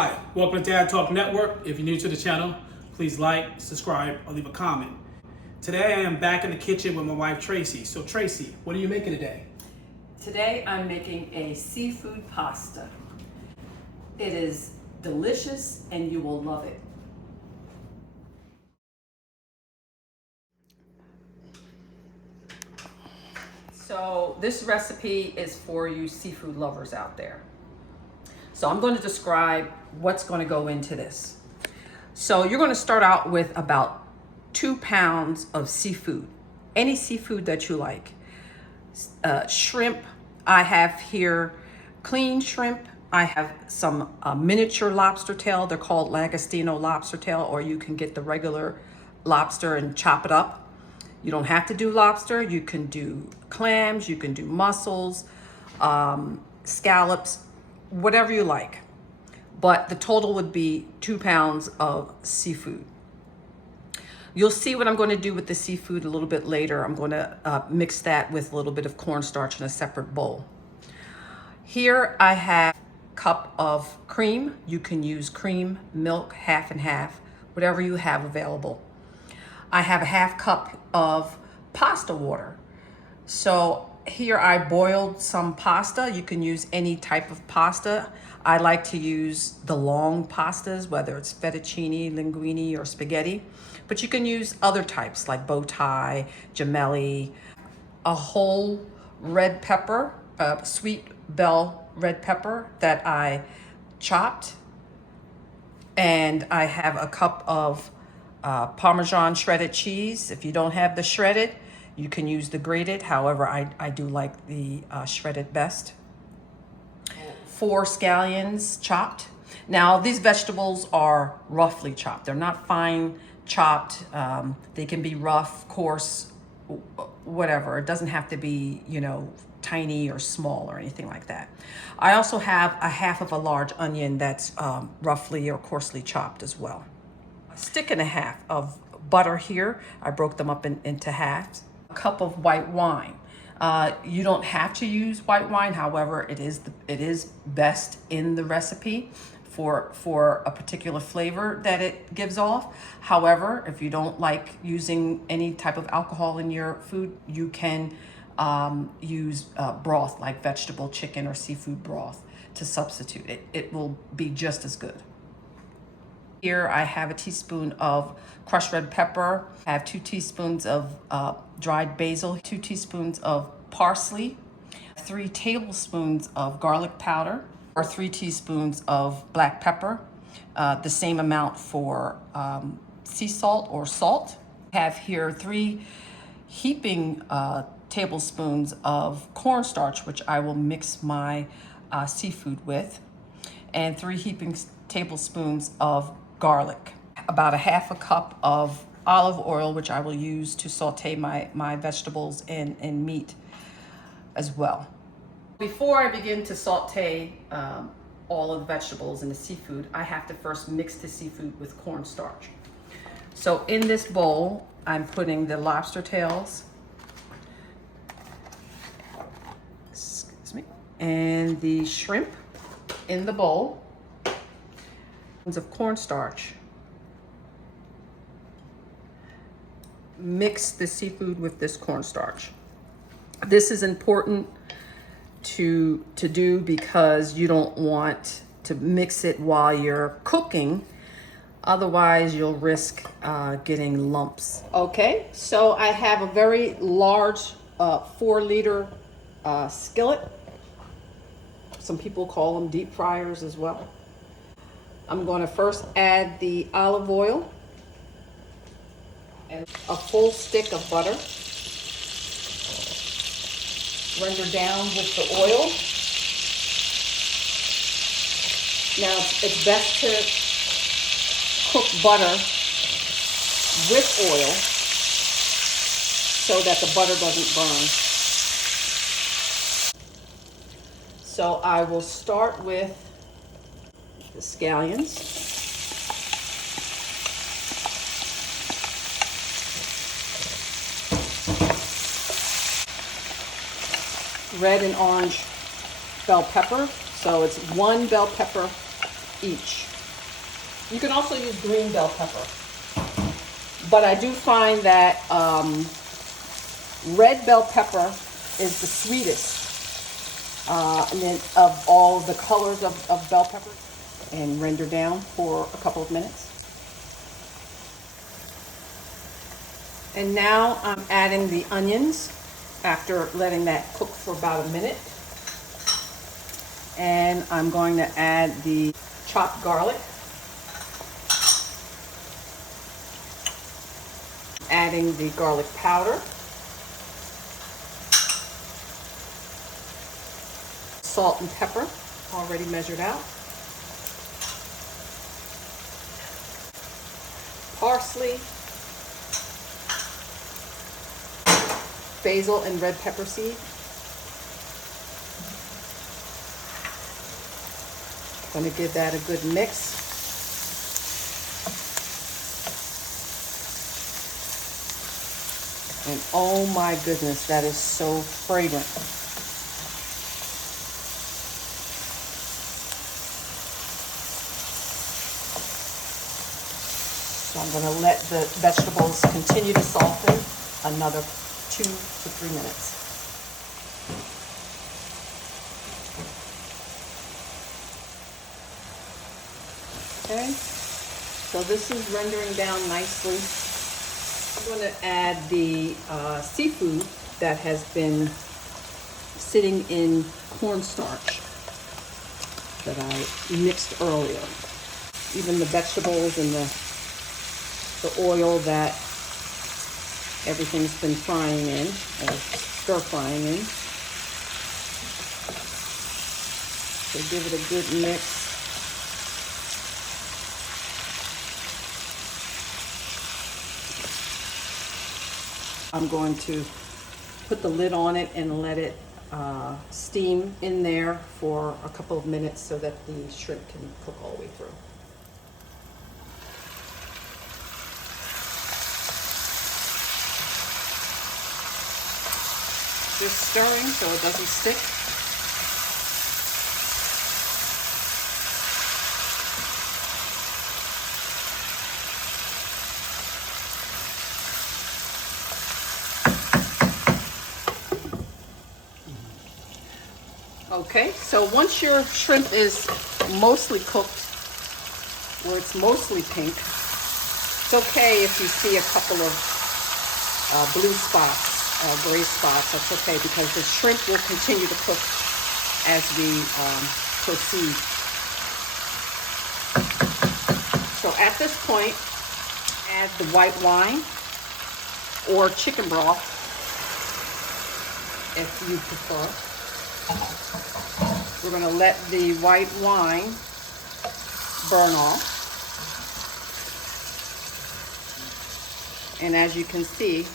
Hi, welcome to Dad Talk Network. If you're new to the channel, please like, subscribe, or leave a comment. Today I am back in the kitchen with my wife Tracy. So Tracy, what are you making today? Today I'm making a seafood pasta. It is delicious and you will love it. So this recipe is for you seafood lovers out there. So I'm going to describe what's going to go into this. So you're going to start out with about 2 pounds of seafood, any seafood that you like. Shrimp, I have here clean shrimp. I have some miniature lobster tail. They're called Langostino lobster tail, or you can get the regular lobster and chop it up. You don't have to do lobster. You can do clams, you can do mussels, scallops, whatever you like. But the total would be 2 pounds of seafood. You'll see what I'm going to do with the seafood a little bit later. I'm going to mix that with a little bit of cornstarch in a separate bowl. Here I have a cup of cream. You can use cream, milk, half and half, whatever you have available. I have a half cup of pasta water. So here I boiled some pasta. You can use any type of pasta. I like to use the long pastas, whether it's fettuccine, linguine, or spaghetti. But you can use other types like bow tie, gemelli, a whole red pepper, a sweet bell red pepper that I chopped. And I have a cup of Parmesan shredded cheese. If you don't have the shredded, you can use the grated. However, I do like the shredded best. 4 scallions chopped. Now, these vegetables are roughly chopped. They're not fine chopped. They can be rough, coarse, whatever. It doesn't have to be, tiny or small or anything like that. I also have a half of a large onion that's roughly or coarsely chopped as well. A stick and a half of butter here. I broke them up into halves. A cup of white wine. You don't have to use white wine. However, it is best in the recipe for a particular flavor that it gives off. However, if you don't like using any type of alcohol in your food, you can use broth like vegetable, chicken, or seafood broth to substitute it. It will be just as good. Here I have a teaspoon of crushed red pepper. I have 2 teaspoons of dried basil, 2 teaspoons of parsley, 3 tablespoons of garlic powder, or 3 teaspoons of black pepper, the same amount for sea salt or salt. I have here 3 heaping tablespoons of cornstarch, which I will mix my seafood with, and 3 heaping tablespoons of garlic. About a half a cup of olive oil, which I will use to saute my vegetables and meat as well. Before I begin to saute all of the vegetables and the seafood, I have to first mix the seafood with cornstarch. So in this bowl, I'm putting the lobster tails, and the shrimp in the bowl of cornstarch. Mix the seafood with this cornstarch. This is important to do because you don't want to mix it while you're cooking. Otherwise, you'll risk getting lumps. Okay, so I have a very large 4-liter skillet. Some people call them deep fryers as well. I'm going to first add the olive oil and a full stick of butter. Render down with the oil. Now it's best to cook butter with oil so that the butter doesn't burn. So I will start with the scallions. Red and orange bell pepper. So it's 1 bell pepper each. You can also use green bell pepper. But I do find that red bell pepper is the sweetest and then of all the colors of bell pepper. And render down for a couple of minutes. And now I'm adding the onions after letting that cook for about a minute. And I'm going to add the chopped garlic. Adding the garlic powder. Salt and pepper, already measured out. Parsley, basil and red pepper seed. I'm going to give that a good mix. And oh my goodness, that is so fragrant. So I'm going to let the vegetables continue to soften another 2 to 3 minutes. Okay, so this is rendering down nicely. I'm going to add the seafood that has been sitting in cornstarch that I mixed earlier. Even the vegetables and the oil that everything's been frying in, or stir frying in. So give it a good mix. I'm going to put the lid on it and let it steam in there for a couple of minutes so that the shrimp can cook all the way through. Just stirring so it doesn't stick. Okay, so once your shrimp is mostly cooked, or it's mostly pink, it's okay if you see a couple of blue spots, gray spots. That's okay because the shrimp will continue to cook as we proceed. So at this point, add the white wine or chicken broth if you prefer. We're going to let the white wine burn off. And as you can see,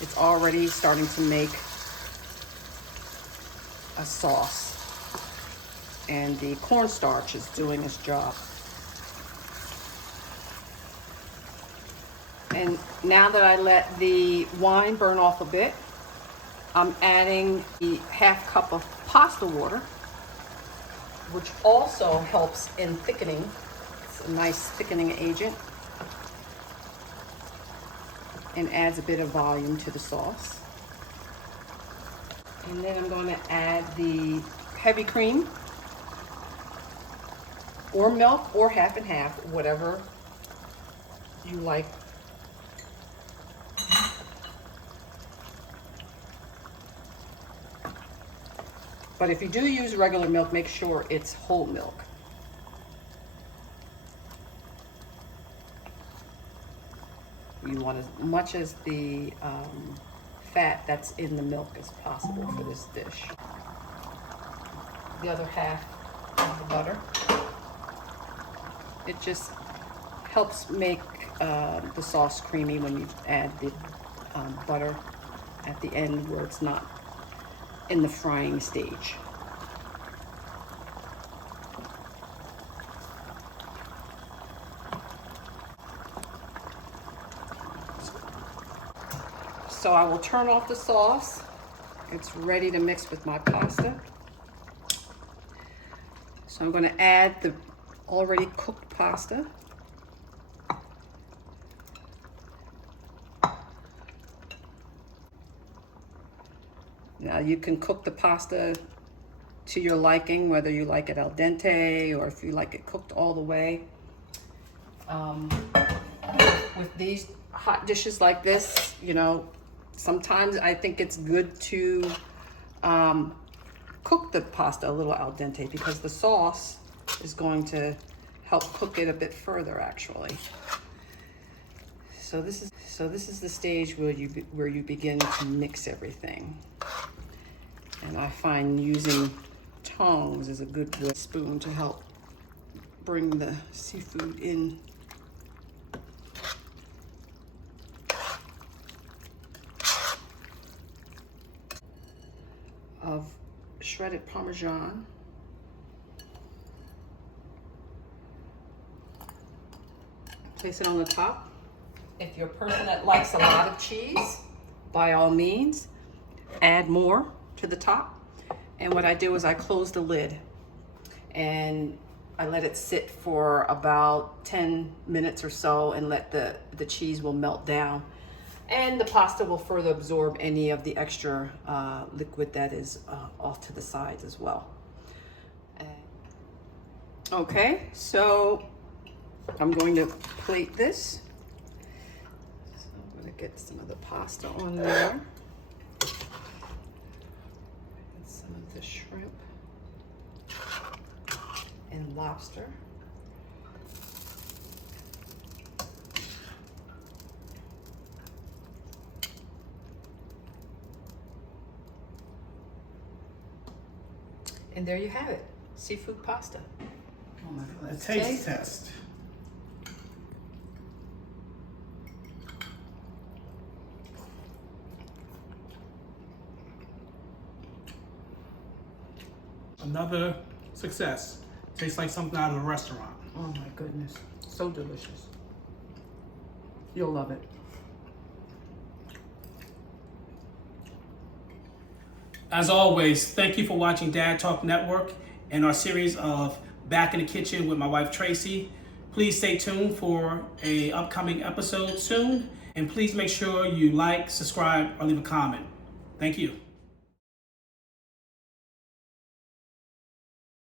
it's already starting to make a sauce. And the cornstarch is doing its job. And now that I let the wine burn off a bit, I'm adding the half cup of pasta water, which also helps in thickening. It's a nice thickening agent and adds a bit of volume to the sauce. And then I'm going to add the heavy cream or milk or half and half, whatever you like. But if you do use regular milk, make sure it's whole milk. You want as much as the fat that's in the milk as possible for this dish. The other half of the butter. It just helps make the sauce creamy when you add the butter at the end where it's not in the frying stage. So I will turn off the sauce. It's ready to mix with my pasta. So I'm going to add the already cooked pasta You can cook the pasta to your liking, whether you like it al dente or if you like it cooked all the way. With these hot dishes like this, you know, sometimes I think it's good to cook the pasta a little al dente because the sauce is going to help cook it a bit further, actually. So this is the stage where you begin to mix everything. And I find using tongs is a good spoon to help bring the seafood in. Of shredded Parmesan. Place it on the top. If you're a person that likes a lot of cheese, by all means, add more to the top. And what I do is I close the lid and I let it sit for about 10 minutes or so and let the cheese will melt down. And the pasta will further absorb any of the extra liquid that is off to the sides as well. Okay, so I'm going to plate this. So I'm going to get some of the pasta on there. And some of the shrimp and lobster. And there you have it, seafood pasta. Oh my God. A taste test. Another success. Tastes like something out of a restaurant. Oh my goodness, so delicious. You'll love it. As always, thank you for watching Dad Talk Network and our series of Back in the Kitchen with my wife Tracy. Please stay tuned for an upcoming episode soon, and please make sure you like, subscribe, or leave a comment. Thank you.